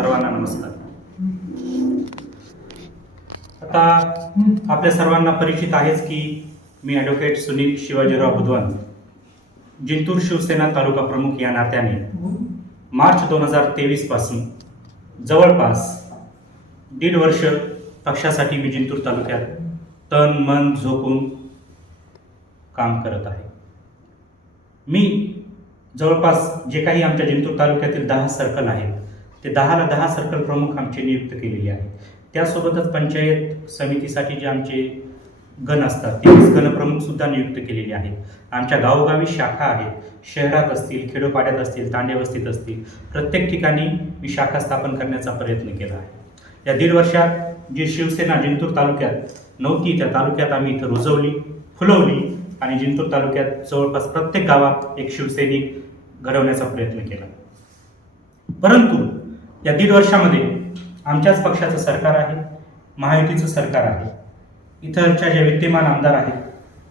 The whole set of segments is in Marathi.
सर्वांना नमस्कार. आता आपल्या सर्वांना परिचित आहेच की मी ॲडव्होकेट सुनील शिवाजीराव बुधवान जिंतूर शिवसेना तालुका प्रमुख या नात्याने मार्च दोन हजार तेवीसपासून जवळपास दीड वर्ष पक्षासाठी मी जिंतूर तालुक्यात तन मन झोकून काम करत आहे. मी जवळपास जे काही आमच्या जिंतूर तालुक्यातील दहा सर्कल आहेत ते दहाला दहा सर्कल प्रमुख आमचे नियुक्त केलेले आहेत. त्यासोबतच पंचायत समितीसाठी जे आमचे गण असतात ते गणप्रमुखसुद्धा नियुक्त केलेले आहेत. आमच्या गावोगावी शाखा आहेत. शहरात असतील खेडोपाड्यात असतील तांडेवस्तीत असतील प्रत्येक ठिकाणी मी शाखा स्थापन करण्याचा प्रयत्न केला आहे. या दीड वर्षात जी शिवसेना जिंतूर तालुक्यात नव्हती त्या तालुक्यात आम्ही इथं रुजवली फुलवली आणि जिंतूर तालुक्यात जवळपास प्रत्येक गावात एक शिवसैनिक घडवण्याचा प्रयत्न केला. परंतु या दीड वर्षामध्ये आमच्याच पक्षाचं सरकार आहे महायुतीचं सरकार आहे. इथरच्या ज्या विद्यमान आमदार आहेत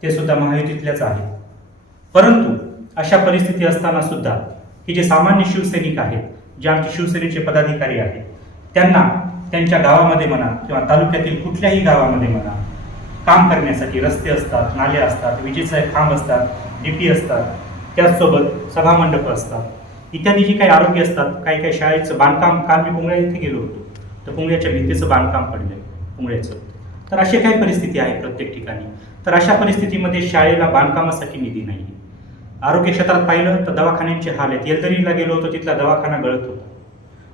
ते सुद्धा महायुतीतल्याच आहेत. परंतु अशा परिस्थिती असताना सुद्धा हे जे सामान्य शिवसैनिक आहेत जे आमचे शिवसेनेचे पदाधिकारी आहेत त्यांना त्यांच्या गावामध्ये म्हणा किंवा तालुक्यातील कुठल्याही गावामध्ये म्हणा काम करण्यासाठी रस्ते असतात नाले असतात विजेचे खांब असतात डीपी असतात त्याचसोबत सभामंडप असतात. इत्यादी जी काही आरोग्य असतात काही काही शाळेचं बांधकाम काल मी पुंगळ्या इथे गेलो होतो. तर पुंगळ्याच्या भिंतीचं बांधकाम पडलंय पुंगळ्याचं. तर अशी काही परिस्थिती आहे प्रत्येक ठिकाणी. तर अशा परिस्थितीमध्ये शाळेला बांधकामासाठी निधी नाही आरोग्य क्षेत्रात पाहिलं तर दवाखान्यांचे हाल आहेत. येलदरीला गेलो होतो तिथला दवाखाना गळत होता.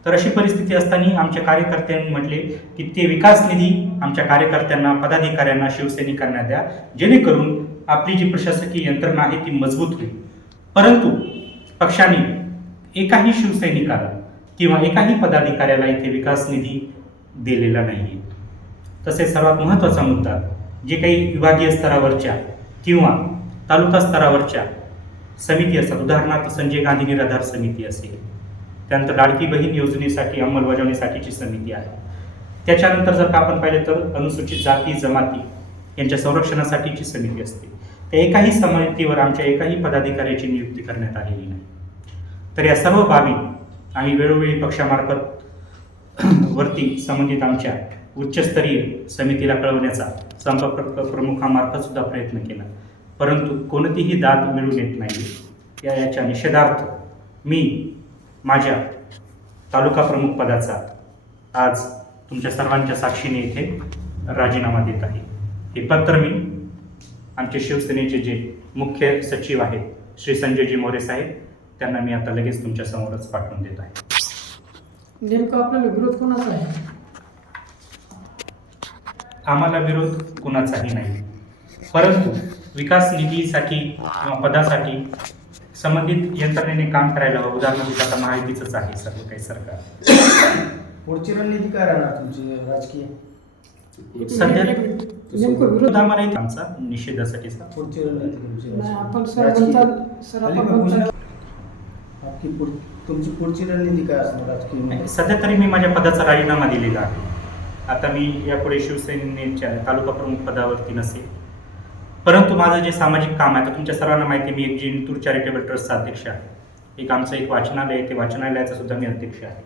तर अशी परिस्थिती असताना आमच्या कार्यकर्त्यांनी म्हटले की ते विकास निधी आमच्या कार्यकर्त्यांना पदाधिकाऱ्यांना शिवसैनिकांना द्या. जेणेकरून आपली जी प्रशासकीय यंत्रणा आहे ती मजबूत होईल. परंतु पक्षाने एकाही शिवसैनिकाला किंवा एकाही पदाधिकाऱ्याला इथे विकास निधी दिलेला नाही आहे तसेच सर्वात महत्त्वाचा मुद्दा जे काही विभागीय स्तरावरच्या किंवा तालुका स्तरावरच्या समिती असतात उदाहरणार्थ संजय गांधी निराधार समिती असेल त्यानंतर लाडकी बहीण योजनेसाठी अंमलबजावणीसाठीची समिती आहे. त्याच्यानंतर जर का आपण पाहिलं तर अनुसूचित जाती जमाती यांच्या संरक्षणासाठीची समिती असते. त्या एकाही समितीवर आमच्या एकाही पदाधिकाऱ्याची नियुक्ती करण्यात आलेली नाही. तर या सर्व बाबी आम्ही वेळोवेळी पक्षामार्फत वरती संबंधित आमच्या उच्चस्तरीय समितीला कळवण्याचा संपर्क प्रमुखामार्फत सुद्धा प्रयत्न केला. परंतु कोणतीही दाद मिळून येत नाही. या याच्या निषेधार्थ मी माझ्या तालुका प्रमुख पदाचा आज तुमच्या सर्वांच्या साक्षीने इथे राजीनामा देत आहे. हे पत्र मी आमचे शिवसेनेचे जे मुख्य सचिव आहेत श्री संजयजी मोरे साहेब त्यांना मी आता लगेच तुमच्या समोरच पाठवून देत आहे. नेमका आपल्याला विरोध कोणाचा आहे? आम्हाला विरोध कुणाचाही नाही. परंतु विकास निधीसाठी किंवा पदासाठी संबंधित यंत्रणेने काम करायला हवं. उदाहरणार्थ आता महायुतीचंच आहे सर्व काही सरकार. पुढची रणनीती काय राहणार तुमची राजकीय? सध्या विरोध आम्हाला आमचा निषेधासाठीचा. पुढची रणनीती आपण की पुढ- तुमची पुढची रणनीती काय असणार राजकीय सध्या तरी मी माझ्या पदाचा राजीनामा दिलेला आहे. आता मी यापुढे शिवसेनेच्या तालुका प्रमुख पदावरती नसेल. परंतु माझं जे सामाजिक काम आहे तर तुमच्या सर्वांना माहिती आहे, मी एक जिंतूर चॅरिटेबल ट्रस्टचा अध्यक्ष आहे. एक आमचं एक वाचनालय आहे ते वाचनालयाचा सुद्धा मी अध्यक्ष आहे.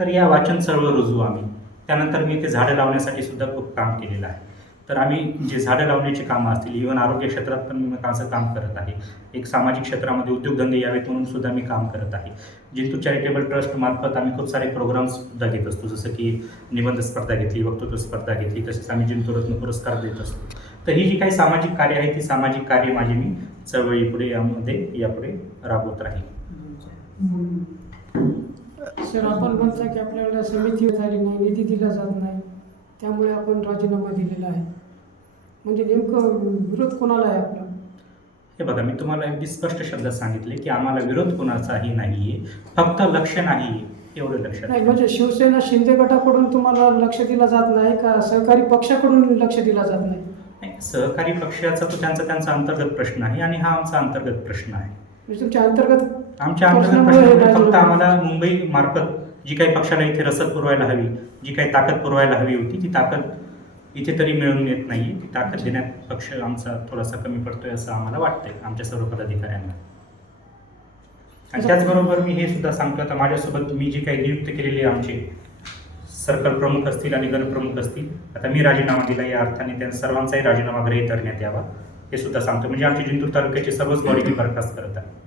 तर या वाचन चळवळ रुजू आम्ही. त्यानंतर मी ते झाडं लावण्यासाठी सुद्धा खूप काम केलेलं आहे. तर आम्ही जे झाडं लावण्याची कामं असतील इव्हन आरोग्य क्षेत्रात पण मी असं काम करत आहे. एक सामाजिक क्षेत्रामध्ये उद्योगधंदे यावेत म्हणून सुद्धा मी काम करत आहे. जिंतू चॅरिटेबल ट्रस्ट मार्फत आम्ही खूप सारे प्रोग्राम्स सुद्धा घेत असतो. जसं की निबंध स्पर्धा घेतली वक्तृत्व स्पर्धा घेतली तसेच आम्ही जिंतू रत्न पुरस्कार देत असतो. तर ही जी काही सामाजिक कार्य आहे ती सामाजिक कार्य माझी मी चळवळीपुढे यामध्ये यापुढे राबवत राहील सर आपण म्हणता की आपल्याला समिती झाली नाही निधी दिला जात नाही. त्यामुळे आपण राजीनामा दिलेला आहे. म्हणजे नेमकं विरोध कोणाला आहे आपला? हे बघा मी तुम्हाला अगदी स्पष्ट शब्दात सांगितले की आम्हाला विरोध कोणाचाही नाही आहे फक्त लक्ष नाही एवढं लक्षात नाही. म्हणजे शिवसेना शिंदे गटाकडून तुम्हाला लक्ष दिला जात नाही का? सहकारी पक्षाकडून लक्ष दिला जात नाही? नाही, सहकारी पक्षाचा तो त्यांचा त्यांचा अंतर्गत प्रश्न आहे आणि हा आमचा अंतर्गत प्रश्न आहे. म्हणजे तुमच्या अंतर्गत आमच्या अंतर्गत प्रश्नामुळे फक्त आम्हाला मुंबई मार्फत जी काही पक्षाला इथे रसद पुरवायला हवी जी काही ताकद पुरवायला हवी होती ती ताकद इथे तरी मिळून येत नाही ती ताकद देण्यात पक्ष आमचा थोडासा कमी पडतोय असं आम्हाला वाटतंय आमच्या सर्व पदाधिकाऱ्यांना. आणि त्याचबरोबर मी हे सुद्धा सांगतो आता माझ्यासोबत मी जी काही नियुक्त केलेली आमचे सर्कल प्रमुख असतील आणि गणप्रमुख असतील आता मी राजीनामा दिला या अर्थाने त्या सर्वांचाही राजीनामा गृहीत धरण्यात यावा हे सुद्धा सांगतो. म्हणजे आमची जिंतूर तालुक्याची सर्वच बॉडी मी बरखास्त करत आहे